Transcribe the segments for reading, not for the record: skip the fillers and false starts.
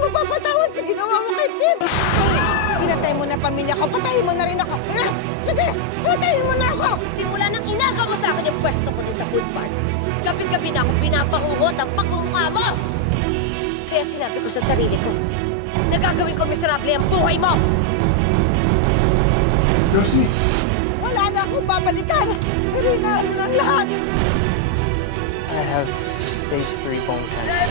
mapapatawad sa ginawa mo kay Tim! Pinatay mo na pamilya ko, patayin mo na rin ako! Sige, patayin mo na ako! Simula nang inagaw mo sa akin yung pwesto ko doon sa food park, gabi-gabi na ako pinapahuhot ang pagmumukha mo! Kaya sinabi ko sa sarili ko, nagagawin ko miserable ang buhay mo! Josie! Wala na akong babalikan! Serena, ano ng lahat? I have stage 3 bone cancer.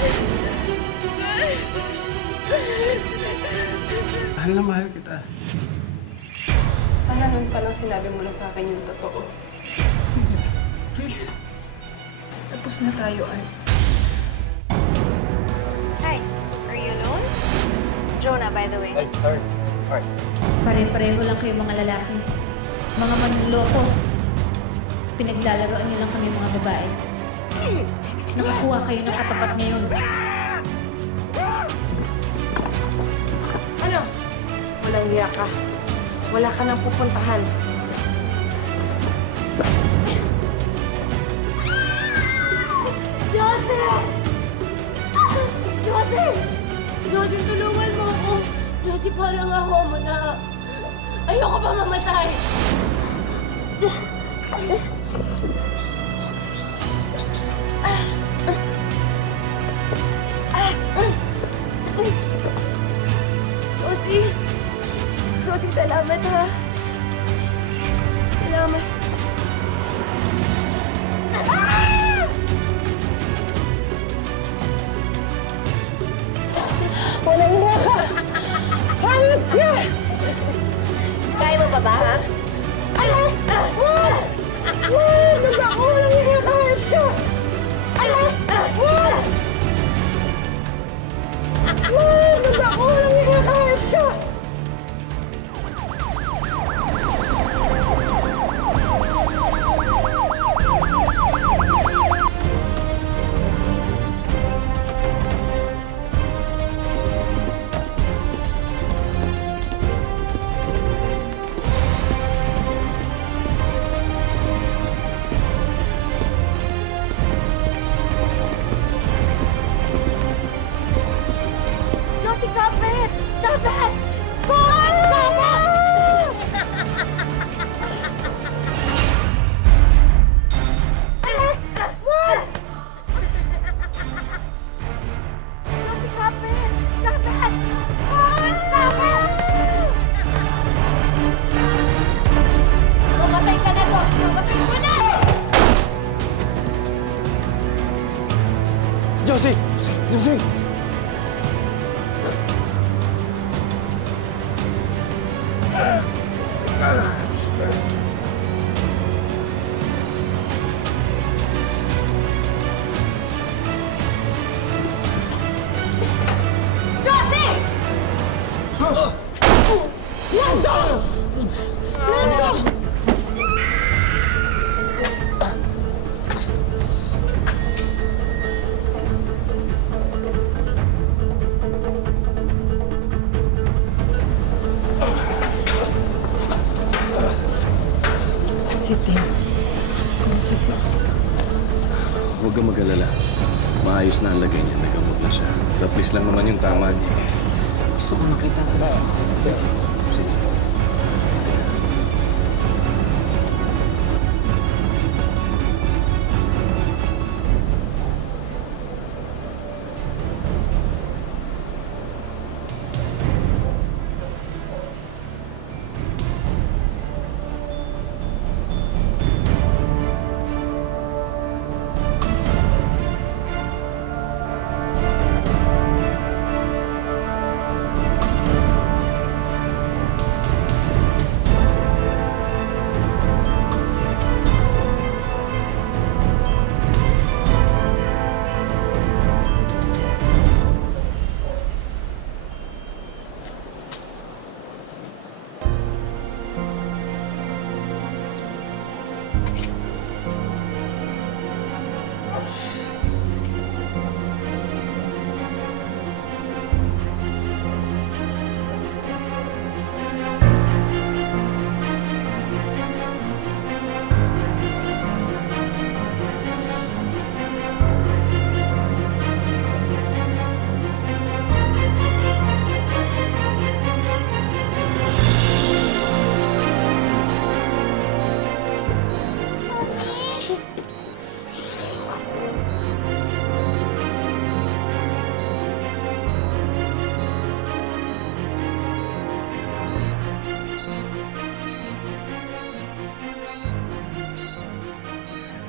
Mahal na mahal kita. Sana noon pa lang sinabi mo na sa akin yung totoo. Please. Tapos na tayo, Art. Hi, are you alone? Jonah, by the way. Ay, sorry. Alright. Pare-pareho lang kayo mga lalaki. Mga manloloko. Pinaglalaroan niyo lang kami mga babae. Nakakuha kayo ng katapat ngayon. Ano? Walang hiya ka. Wala ka nang pupuntahan. Joseph! Joseph! Joseph, tulungan mo ako! Joseph, parang awa mo na. Ayoko pa mamatay! Josie! Josie, salamat ha! Salamat! Walang hiya ka! Hayop ka! Kaya mo pa ba, ha? Nagako! Walang hiya ka! Hayop ka! Nagako! Walang hiya ka! Hayop ka! Josie, kapit! Kapit! Kapit! Josie, kapit! Kapit! Kapit! Mamatay ka na, Josie! Mamatay ka na! Josie! Josie! Si Tim. Kumusta si Huwag kang mag-alala. Maayos na ang lagay niya. Nagamot na siya. Taplis lang naman yung tama niya. Gusto ko makita ka. Sige.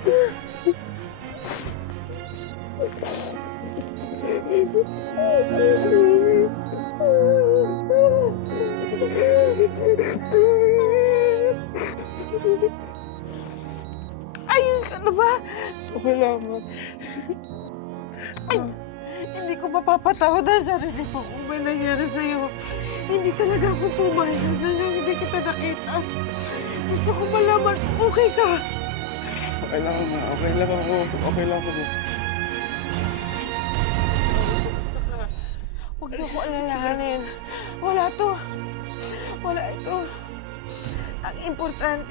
Ayos ka na ba? Okay lang, ma. Ay, hindi ko mapapatawad ang sarili ko kung may nangyari sa'yo. Hindi talaga ako pumayag na hindi kita nakita. Gusto ko malaman kung okay ka. Okay lang, ma. Okay lang ako. Okay lang ako. Huwag niyo ko alalahanin. Wala to. Wala ito. Ang importante,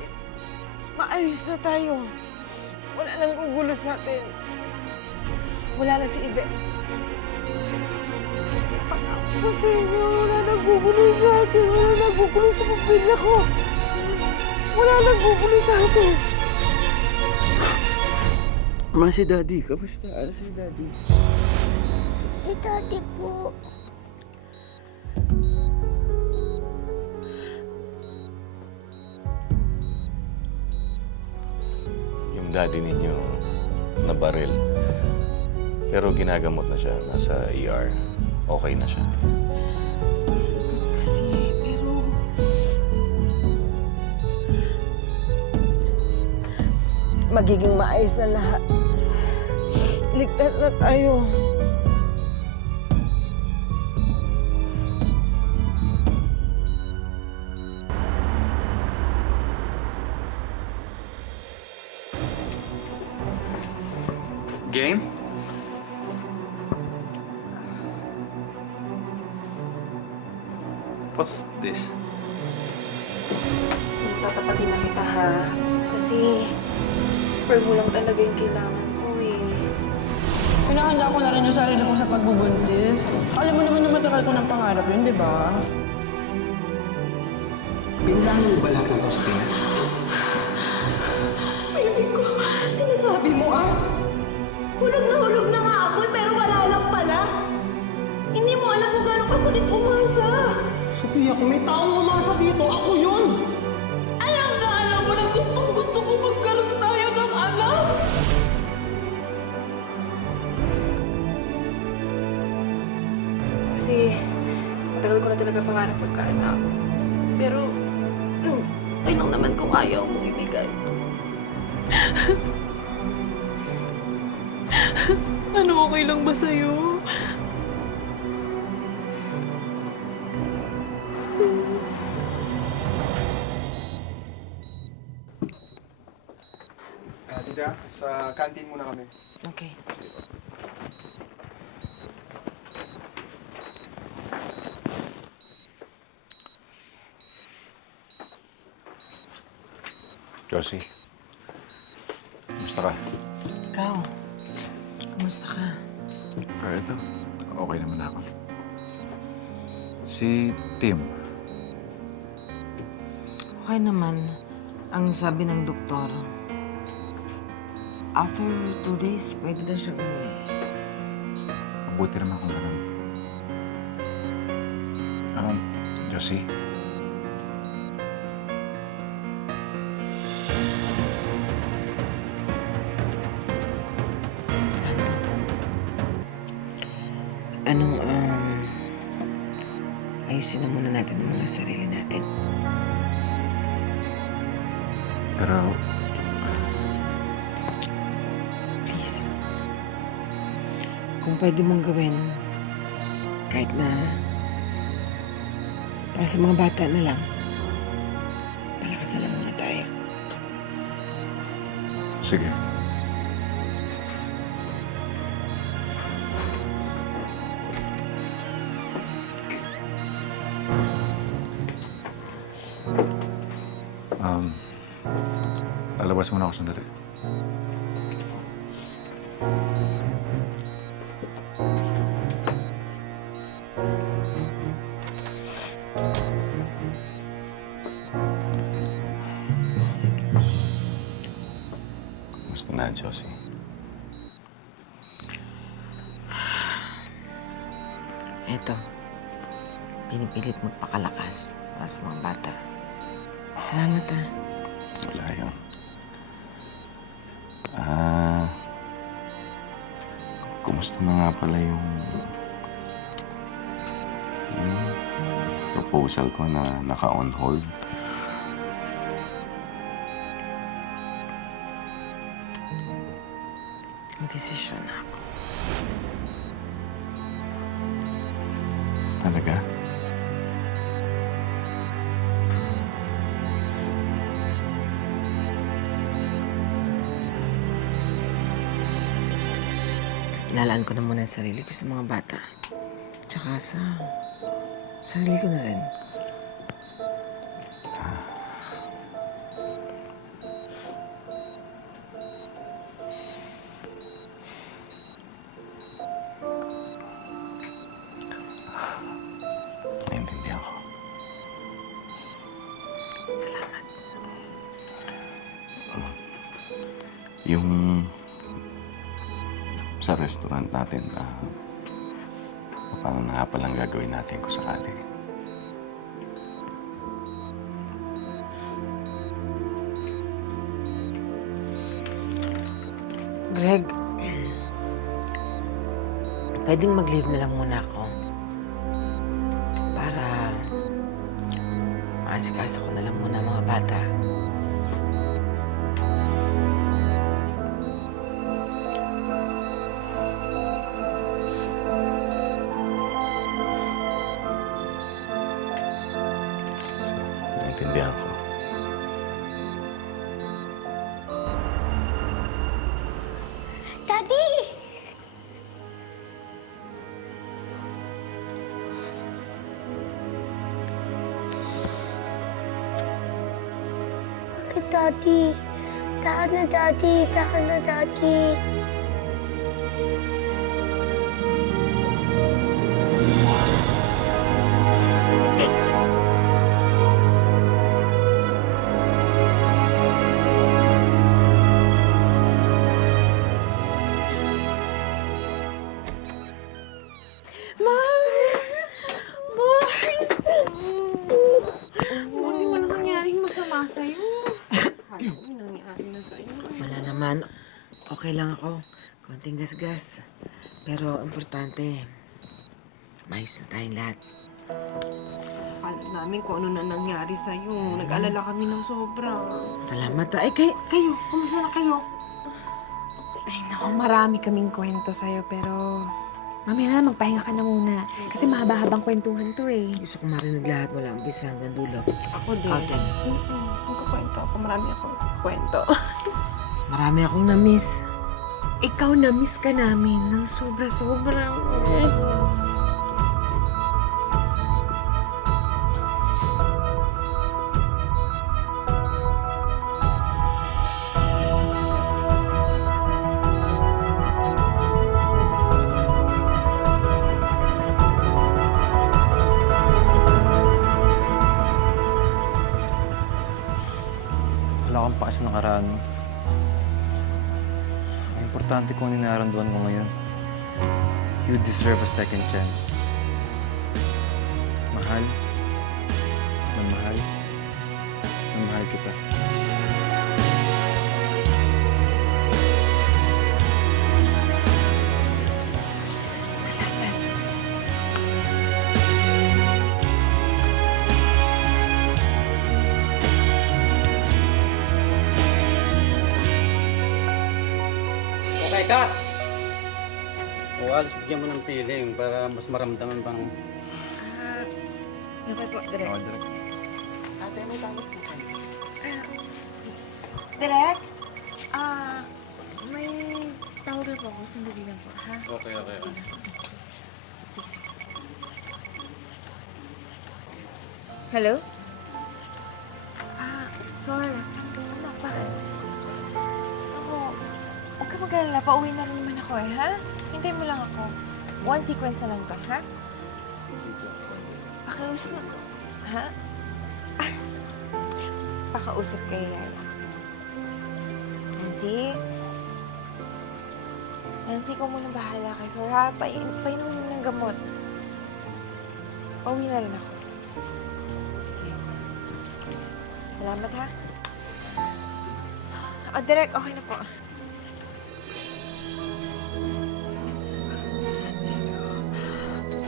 maayos na tayo. Wala nang gugulo sa atin. Wala na si Yvette. Ako sa inyo, wala nang gugulo sa atin. Wala nang gugulo sa pamilya ko. Wala nang gugulo sa atin. Ma, si Daddy. Kamusta? Ano si Daddy? Si Daddy po. Yung daddy ninyo, nabaril. Pero ginagamot na siya. Nasa ER. Okay na siya. Si Yvette kasi, pero... magiging maayos na lahat. Ligtas na tayo. Game? What's this? Tatapatin na kita ha. Kasi sperm mo lang talaga yung kailangan ko eh. Pinahanda ko na rin yung sarili ko sa pagbubuntis. Alam mo naman na matagal ko ng pangarap yun, di ba? Pinlano mo ba lahat ng to sa kanya? Baby ko, sinasabi mo, hulog na nga ako, pero wala lang pala. Hindi mo alam kung gano'ng kasakit umasa. Sofia, kung may taong umasa dito, ako yun! Alam mo na gusto ko magkaroon tayo ng anak. Kasi matagal ko na talaga pangarap magkaanak. Pero ay lang naman kung ayaw mong ibigay. Ano okay lang ba sa'yo? Tita, sa canteen muna kami. Okay. Josie, kumusta ka? Ikaw, kumusta ka? Ito, okay naman ako. Si Tim, Okay naman. Ang sabi ng doktor, after 2 days, pwede na siyang umuwi. mabuti naman kung ganun. Josie, Anong, ayusin na muna natin ang mga sarili natin. pero Please. Kung pwede mong gawin, kahit na para sa mga bata na lang, palakasan lang muna tayo. sige. Lalabas muna ako sandali. Kumusta na, Josie? Eto, pinipilit magpakalakas para sa mga bata. Salamat, Wala yun. kumusta na nga pala yung proposal ko na naka-on hold? Desisyon na ako. Talaga? Ilalaan ko na muna ang sarili ko sa mga bata. Tsaka sa sarili ko na rin. Naintindihan ko. Salamat. Yung sa restaurant natin, paano na nga palang gagawin natin kung sakali? Greg, pwedeng mag-leave na lang muna ako. Para maasikaso ko na lang muna ang mga bata. So, naintindihan ko. Daddy! Bakit, Daddy? Tahan na, Daddy. Tahan na, Daddy. Mars! Mars! Buti walang nangyaring masama sa'yo. Wala naman. Okay lang ako. Konting gasgas. Pero importante, maayos na tayong lahat. Alam namin kung ano na nangyari sa'yo. Nag-alala kami ng sobra. Salamat. Ay, kayo. Kumusta na kayo? Ay, naku, marami kaming kwento sa'yo, pero mamaya na, magpahinga ka na muna. Kasi mahaba-habang kwentuhan to eh. Gusto ko marinig lahat mula umpisa hanggang dulo. Ako din. Ikaw din. Magkukwento ako. Marami akong kwento. Marami akong na-miss. Ikaw na-miss ka namin ng sobra-sobra. Yes. Wala kang pakas ng nakaraan mo. Ang importante kung ano nararamdaman mo ngayon. You deserve a second chance. Mahal. Mahal. Mahal kita. Okay ka! O, alas bigyan mo ng feeling para mas maramdaman pang... Okay po, Direk. Oo, direct. Ate, may tawag po kayo. Direk? May tawag po ako. Sandali lang po, ha? Okay. Hello? Sorry. Anak, bakit? Ako, huwag ka mag-alala. Pauwi na rin naman ako eh, ha? Hintay mo lang ako. One sequence na lang to, ha? Pakiusap mo. Ha? Pakausap kay Yaya. Nancy, ikaw muna bahala kay Thor, ha? Painom mo ng gamot. Pauwi na rin ako. Sige. Salamat, ha? O, Direk, okay na po.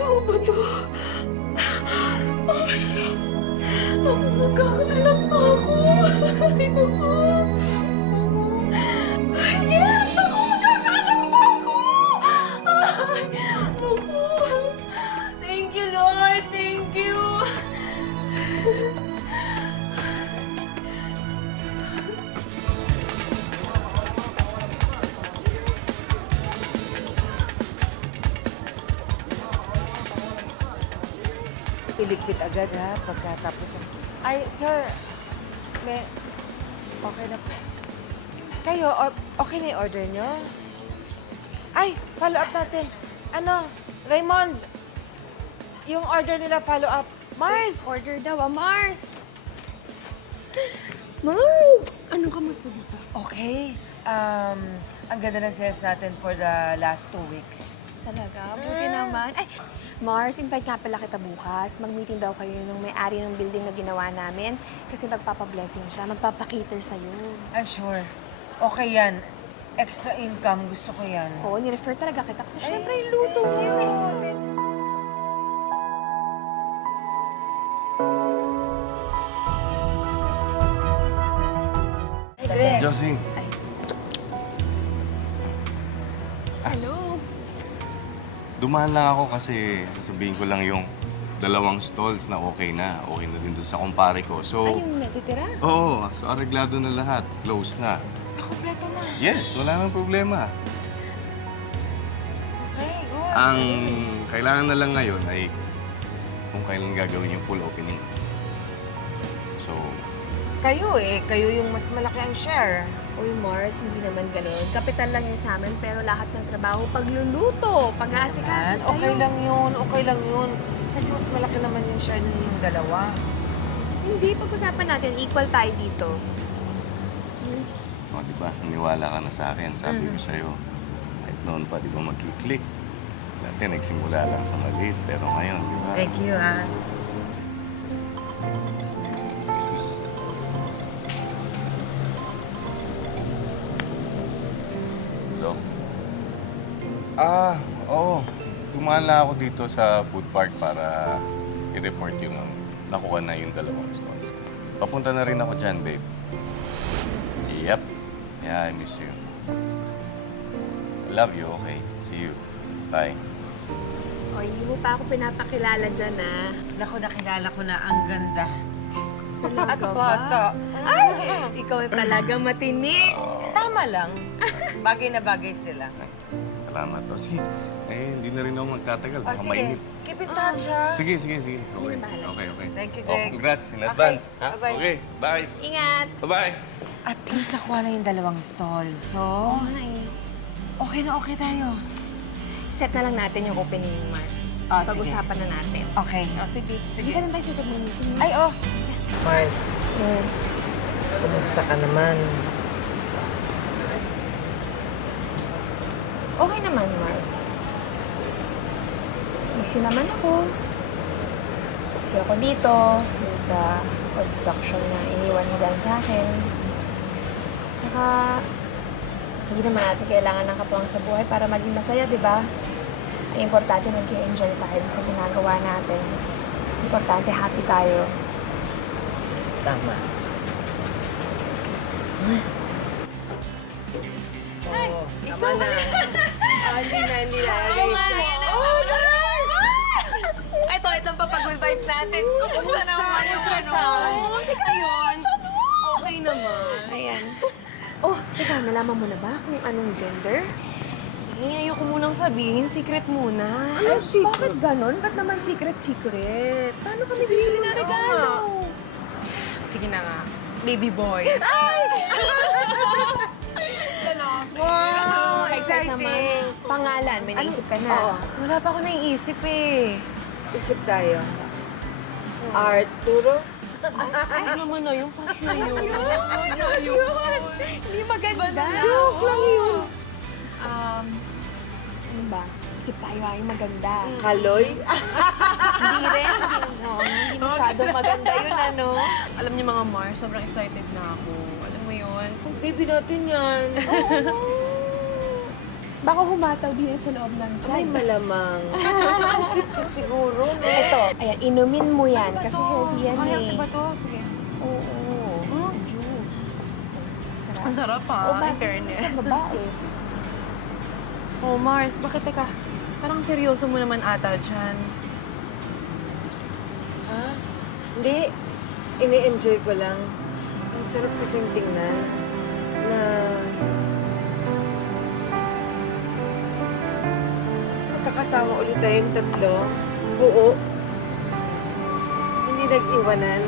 Totoo ba to? Oh my God. Naku, magkakaanak na ako. Ay, naku. Ay, yes! Naku, magkakaanak na ako! Ay, naku. Thank you, Lord. Thank you. Iligpit agad ha, pagkatapos ng... Ay, sir, may... Okay na po. Kayo, okay na yung order nyo? Ay, follow up natin. Ano, Raymond, yung order nila follow up. Mars! Order daw, Mars! Mars! Anong kamusta dito? Okay. Ang ganda ng sales natin for the last 2 weeks. Talaga? Buti naman. Ay, Mars, invite nga pala kita bukas. Mag-meeting daw kayo nung may-ari ng building na ginawa namin kasi magpapablessing siya, magpapakater sa'yo. I'm sure. Okay yan. Extra income, gusto ko yan. Oo, nirefer talaga kita kasi syempre yung luto niya sa'yo. Josie. Hello. Dumaan lang ako kasi sabihin ko lang yung 2 stalls na okay na. Okay na din doon sa kumpare ko. So, Ay, yung natitira? oo. So, areglado na lahat. Close na. Sa kompleto na. Yes, wala nang problema. Okay, good. Ang kailangan na lang ngayon ay kung kailan gagawin yung full opening. So, Kayo yung mas malaki ang share. Uy, Mars, hindi naman ganun. Kapital lang yun sa amin, pero lahat ng trabaho, pagluluto, pag-aasikaso sa'yo. Okay lang yun. Kasi mas malaki naman yung share ninyong dalawa. Hindi, pag-usapan natin, equal tayo dito. o, di ba? Naniwala ka na sa akin. Sabi ko sa'yo, kahit noon pa, di ba, magkiklik. Dati nagsimula lang sa maliit, pero ngayon, di ba? Thank you, ha? Hello? Oo. Dumaan lang ako dito sa food park para i-report yung nakuha na yung 2 stones. Papunta na rin ako dyan, babe. Yep. Yeah, I miss you. I love you, okay? See you. Bye. O, hindi mo pa ako pinapakilala dyan, ah. Naku, nakilala ko na ang ganda. Talaga At ba? bata. Ay, ikaw talaga matinik. Tama lang. Bagay na bagay sila. Salamat, Rosie. Eh, hindi na rin ako magtatagal. O, Baka sige. mainit. Keep in touch, ha? Sige. Okay. Okay. Thank you, Oh, Greg. congrats in Okay. advance. Ha? Bye-bye. Okay, bye. Ingat. Bye-bye. At least nakuha na yung 2 stall. So, okay na okay tayo. Set na lang natin yung opening, Mars. Sige. Pag-usapan na natin. Okay. O, sige. Sige. Hindi ka lang tayo sa pag-meeting. Ay, oh. Mars, kumusta ka naman? Okay naman, Mars. Busy naman ako. Busy ako dito, dun sa construction na iniwan ni Dan sa akin. Tsaka, hindi naman natin kailangan ng katuwang sa buhay para maging masaya, di ba? Ay, importante mag-enjoy tayo sa ginagawa natin. Importante happy tayo. Tama. Oo, tama na. Hindi na. Itong papag-good vibes natin. Kumusta naman yung ano? Teka yun. Okay naman. Ayan. Oh, teka, nalaman mo na ba kung anong gender? Eh, ayoko munang sabihin. Secret muna. Ay, bakit ganon? Ba't naman secret? Paano kami bibili na regalo? Sige na nga. Baby boy. Ay! Wow! Exciting. Pangalan, may naisip ka na. Oo. Wala pa ako naiisip eh. Isip tayo. Arturo? Ay, naman na yung pass na yun. Hindi maganda. Joke lang yun. Ano ba? Isip tayo yung maganda. Kaloy? Hindi rin. Hindi masyadong maganda yun, ano? Alam niyo mga Mars, sobrang excited na ako. Alam mo yun? Baby natin yan. Baka humataw din yan sa loob ng tiyan. Ay, malamang. Cute siguro. No? Ito, ayan, inumin mo yan kasi healthy yan eh. ba to? Sige. Oo. Juice. Ang sarap O, ha, in bakit? fairness. Sa babae. Oh, Mars, bakit teka? Parang seryoso mo naman ata dyan. Ha? Hindi. Ini-enjoy ko lang. Ang sarap kasing tingnan na magkakasama ulit tayong tatlo. Buo. Hindi nag-iwanan.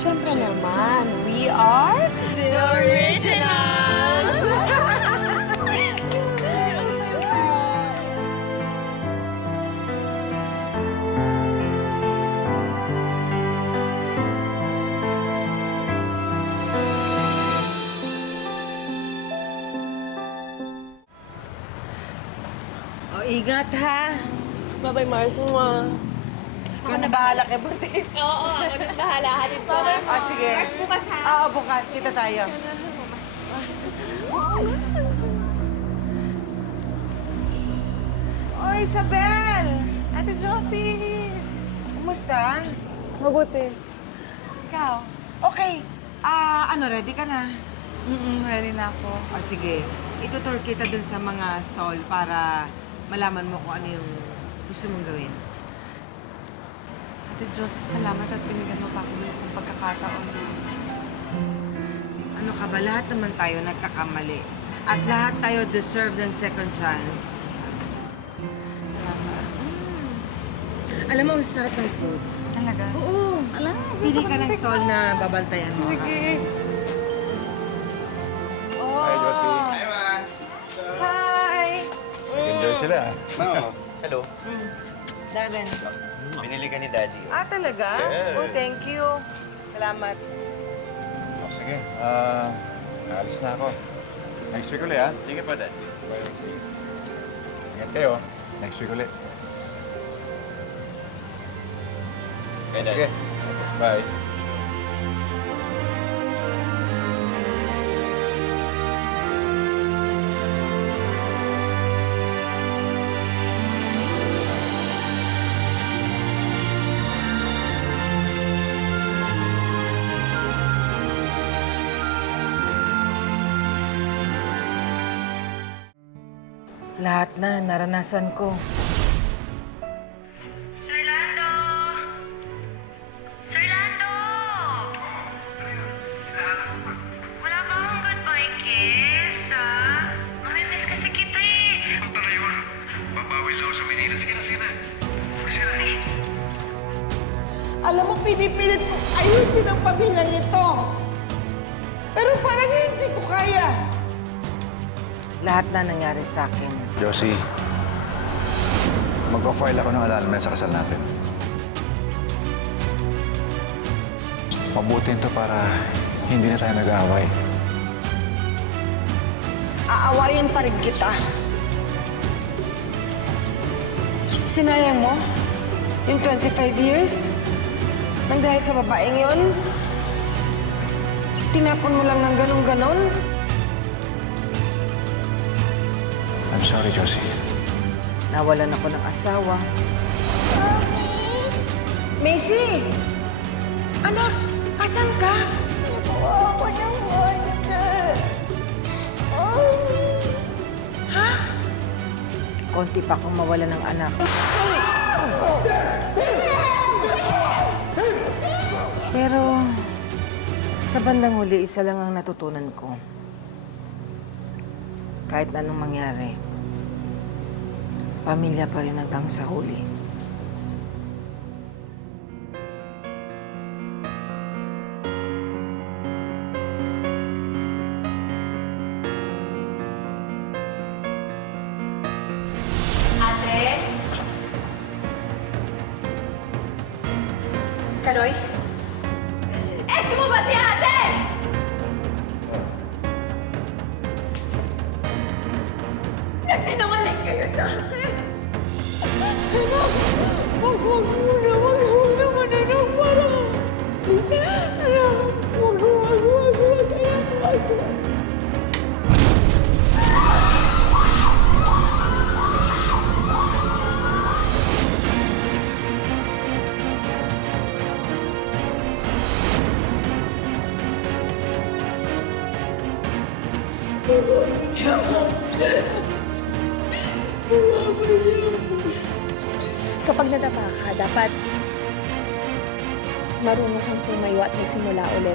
Siyempre naman, we are The Originals! O, ingat ha. Bye-bye, Mars. Mwah. Ako na bahala kay Buntis. Oo, ako nang bahala. Hatid ko. Sige. Mars, bukas ha. Oo, bukas. Kita tayo. Oh, Isabel! Ate Josie! Kumusta? Mabuti. Ikaw? Okay. Ready ka na? Ready na ako. O, sige. Itutour kita dun sa mga stall para malaman mo kung ano yung gusto mong gawin. Ate Josie, salamat at binigyan mo pa ako ng isang pagkakataon. Ano ka ba? Lahat naman tayo nagkakamali. At lahat tayo deserve ng second chance. Alam mo, ang sarap ng food. Talaga? Oo. Alam mo, Pili ka ng stall na babantayan mo. Sige. Oh. Hi, Josie. Hi, Ma! Hi! Enjoy sila. Ma'am, hello. Darren. Binili ka ni Daddy. Talaga? Yes. Oh, thank you. Salamat. Oh, sige. Naalis na ako. Next week ulit, ha? Sige pa, Dad. Sige. Ingat kayo. Next week ulit. Sige. Bye. Lahat na naranasan ko. Sir Lando! Sir Lando! Wala ba akong goodbye kiss, ha? Mamimiss kasi kita eh. Punta na yun. Babawi lang ako sa Manila. Sige na, sige na. Sige na. Alam mo, pinipilit ko ayusin ang pamilyang ito. Pero parang hindi ko kaya. Lahat na nangyari sa akin. Josie, mag-file ako ng annulment sa kasal natin. Mabuti ito para hindi na tayo nag-aaway. Aawayin pa rin kita. Sinayang mo yung 25 years nang dahil sa babaeng yon. Tinapon mo lang ng ganun-ganon. I'm sorry, Josie. Nawalan ako ng asawa. Mommy! Macy! Anak, asan ka? Nakuha ako ng water. Mommy! Ha? Konti pa akong mawala ng anak. Pero sa bandang huli, isa lang ang natutunan ko. Kahit anong mangyari, pamilya pa rin hanggang sa huli. Ate? Kaloy? Ex mo ba si ate? Nagsinungaling kayo sa akin. Anak, wag muna, wag naman, anak, parang... Anak, wag. Kapag nadapa ka, dapat marunong kang tumayo at magsimula ulit.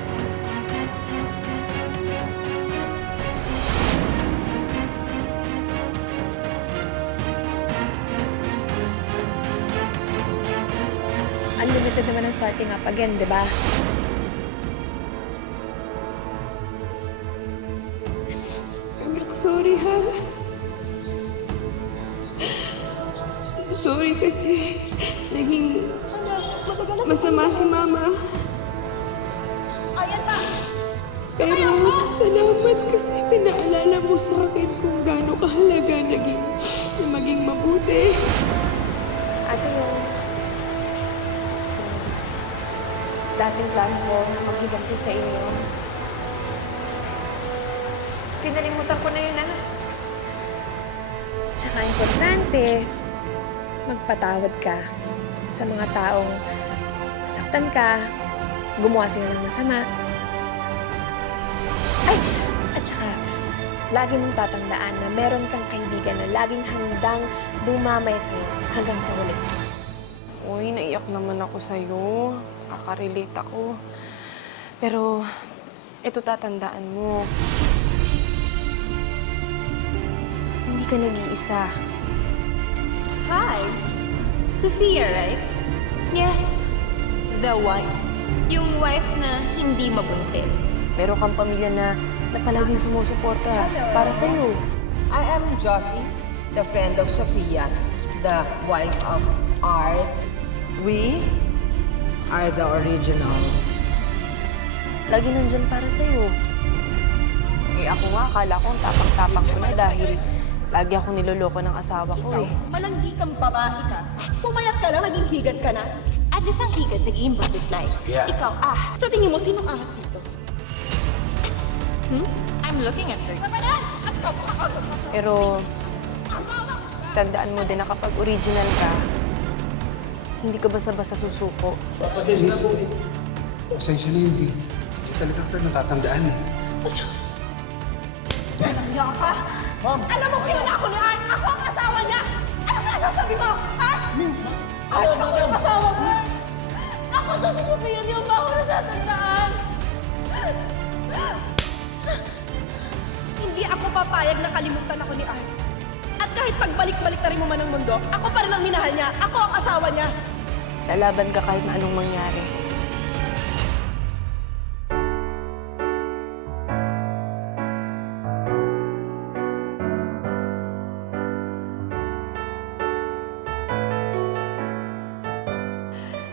Unlimited naman ang starting up again, di ba? Anak, sorry ha. Sorry kasi naging masama si Mama. Ayan pa! Pero salamat kasi pinaalala mo sa akin kung gaano kahalaga maging mabuti. Ate, yung dating plan ko na maghiganti sa inyo. Kinalimutan ko na yun, ah. Tsaka importante, magpatawad ka sa mga taong saktan ka, gumawa sila ng masama. Ay! At tsaka, lagi mong tatandaan na meron kang kaibigan na laging handang dumamay sa'yo hanggang sa huli. Uy, naiyak naman ako sa'yo. Nakaka-relate ako. Pero, ito tatandaan mo. Hindi ka nag-iisa. Hi! Sophia, right? Yes, the wife. Yung wife na hindi mabuntis. Meron kang pamilya na palaging sumusuporta para sa'yo. I am Josie, the friend of Sophia, the wife of Art. We are the originals. Lagi nandyan para sa'yo. Eh ako nga, akala ko ang tapang-tapang ko na dahil lagi ako niloloko ng asawa ko eh. Malandi kang babae ka. Pumayat ka lang, naging higat ka na. At least ang higat, naging butterfly. Ikaw, sa tingin mo, sinong ahas dito? I'm looking at her. Pero, tandaan mo din na kapag original ka, hindi ka basta-basta susuko. Pasensya na, hindi talaga kita natatandaan eh. Niya ka? Alam mo, kilala ko ni Art! Ako ang asawa niya! Ano ka nasasabi mo? Ha? Art, ako ang asawa mo! Ako to si Sophia, hindi mo ba ako natatandaan? Hindi ako papayag na kalimutan ako ni Art. At kahit pagbalik-balik na rin mo man ang mundo, ako pa rin ang minahal niya. Ako ang asawa niya. Lalaban ka kahit na anong mangyari.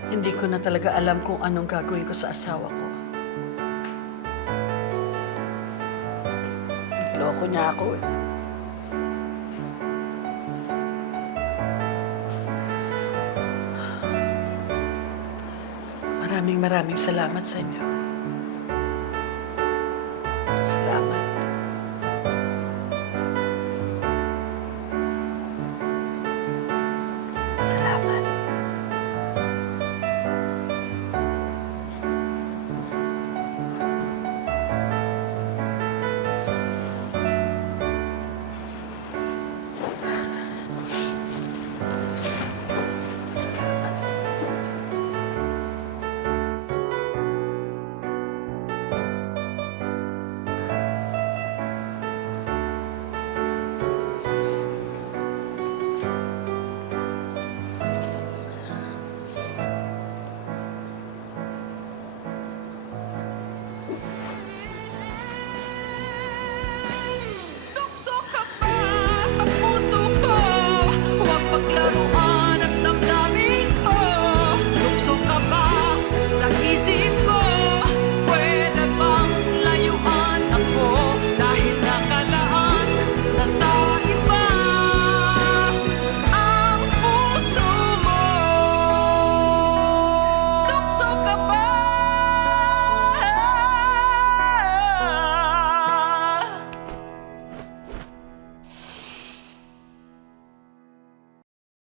Hindi ko na talaga alam kung anong gagawin ko sa asawa ko. Loko niya ako eh. Maraming salamat sa inyo. Salamat. Salamat.